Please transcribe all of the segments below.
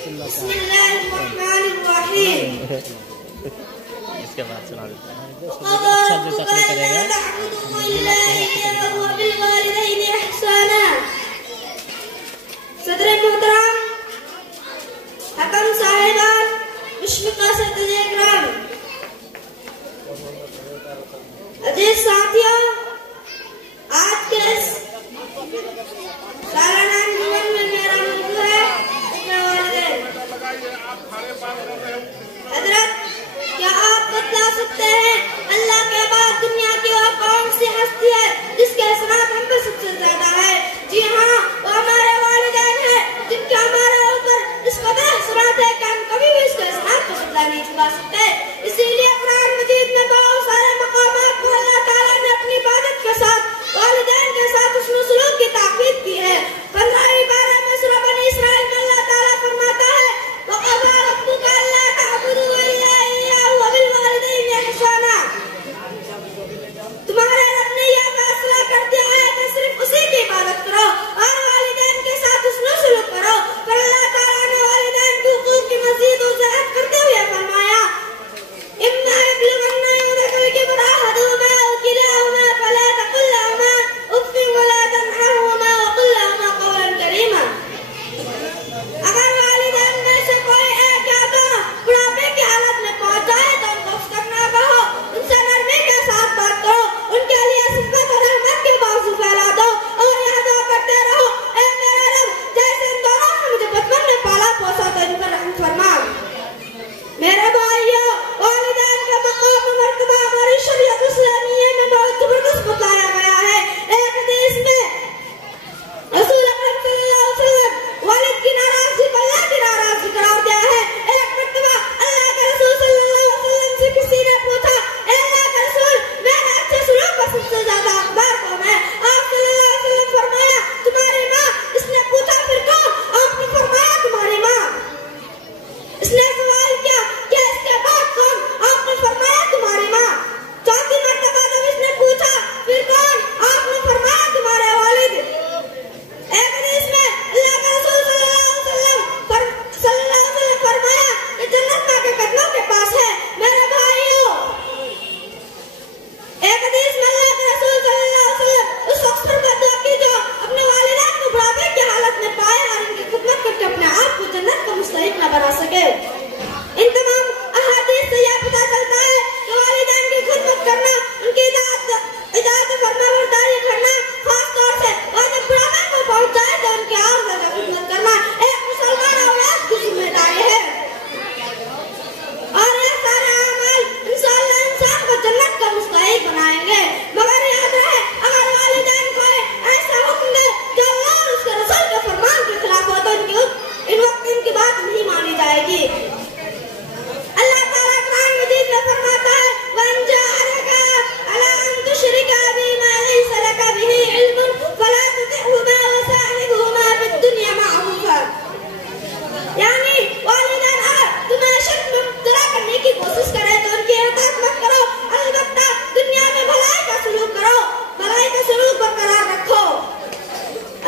बिस्मिल्लाहिर्रहमानिर्रहीम। इसके बाद सुना देते हैं। अच्छा जो तकरीर करेगा सदर मोहतरम हकम साहिबान मुशफ़िक़ा सदर-ए-किराम, अजीज साथियों, आज के सालाना जीवन में मेरा मौजू है अपने वालिदैन। हजरत, क्या आप बतला सकते हैं अल्लाह के बाद दुनिया की वो कौन सी हस्ती है जिसके असरात हम पे सबसे ज्यादा है? जी हाँ, वो हमारे वालिदैन है, जिनके हमारे ऊपर इस कदर असरात है कि हम कभी भी इसके असरात को बदला नहीं चुका सकते। इसीलिए कुरान मजीद में बहुत सारे मकामात पर अल्लाह ताला ने अपनी इबादत के साथ वालिदैन के साथ उसमें सलूक की ताकीद की है। 15वीं पारा में सूरह बनी इसराइल में अल्लाह ताला फरमाता है, वक़ज़ा रब्बुका अल्ला तअबुदू इल्ला इय्याहु व बिल वालिदैनि इहसाना। तुम्हारे रब ने यह फैसला कर दिया है कि सिर्फ उसी की इबादत करो और वालिदैन के साथ उसमें सलूक करो। पर अल्लाह ताला ने वालिदैन के हुकूक की मज़ीद वज़ाहत करते हुए फरमाया, इम्मा यबलुगन्ना इंदकल किबरा अहदुहुमा अव किलाहुमा फला तक़ुल लहुमा उफ़्फ़िन व ला तन्हरहुमा व क़ुल लहुमा क़ौलन करीमा। अगर वालिदैन में से कोई एक या दोनों बुढ़ापे की हालत में पहुंच जाए तो उनको उसका ना कहो, उनसे नरमी के साथ बात करो, उनके लिए सिफ़त और रहमत के बाजू फैला दो और यह दुआ करते रहो, ऐ मेरा रब, जैसे इन दोनों ने मुझे बचपन में पाला पोसा तो इन पर रहम फरमा। मेरे भाइयों, वालिदैन का मकाम और मर्तबा हमारी शरीयत इस्लामिया में बहुत जबरदस्त बताया गया है। एक हदीस में रसूल अकरम सल्लल्लाहु अलैहि वसल्लम वालिद की नाराजगी को अल्लाह की नाराजगी करार दिया है। एक मर्तबा अल्लाह के रसूल सल्लल्लाहु अलैहि वसल्लम से किसी ने पूछा, ऐ अल्लाह के रसूल, मेरे अच्छे सलूक का सबसे ज्यादा हकदार कौन है? आप सल्लल्लाहु अलैहि वसल्लम फरमाया, तुम्हारी माँ। इसने पूछा, फिर कौन? आपने फरमाया, तुम्हारी माँ। इसने सवाल किया, क्या इसके बाद कौन? आपने फरमाया, तुम्हारी माँ। चौथी मर्तबा जब इसने पूछा, फिर कौन? आपने फरमाया, तुम्हारे वालिद। एक हदीस में अल्लाह के रसूल सल्लल्लाहु अलैहि वसल्लम फरमाया कि जन्नत माँ के कदमों के पास है। मेरे भाइयों, एक हदीस में अल्लाह के रसूल सल्लल्लाहु अलैहि वसल्लम उस शख्स पर बद्दुआ की जो अपने वालिदैन को बुढ़ापे की हालत में पाए और इनकी खिदमत करके अपने आप को जन्नत का मुस्तहिक न बना सके। इन तमाम अहादीस से यह पता चलता है कि वालिदैन की खिदमत करना, उनकी इताअत फरमाबरदारी करना, खास तौर से और जब बुढ़ापे को पहुंच जाए तो उनकी और ज्यादा खिदमत करना एक मुसलमान औलाद की जिम्मेदारी है। और ये सारे अमाल इंशाअल्लाह इंसान को जन्नत का मुस्तहिक बनाएंगे। मगर याद रहे, अगर वालिदैन को ऐसा हुक्म दे जो अल्लाह और उसके रसूल के फरमान के खिलाफ हो तो इन वक्त इनकी बात नहीं मानी जाएगी। अल्लाह ताला कुरान मजीद में फरमाता है, वन जाअलका अला अन तुशरिका बिमा लैसा लका बिही इल्मुन फला तुतिहुमा व साहिबहुमा फिद दुनिया माअरूफा। यानी वालिदैन अगर तुम्हें शिर्क में मुब्तला करने की कोशिश करे तो उनकी इताअत मत करो, अलबत्ता दुनिया में भलाई का सलूक करो, भलाई का सलूक बरकरार रखो।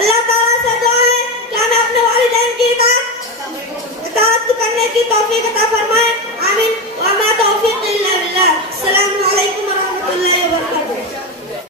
अल्लाह ताला से दुआ है कि हमें अपने वालिदैन की इताअत करने की तौफीक अता फरमाए।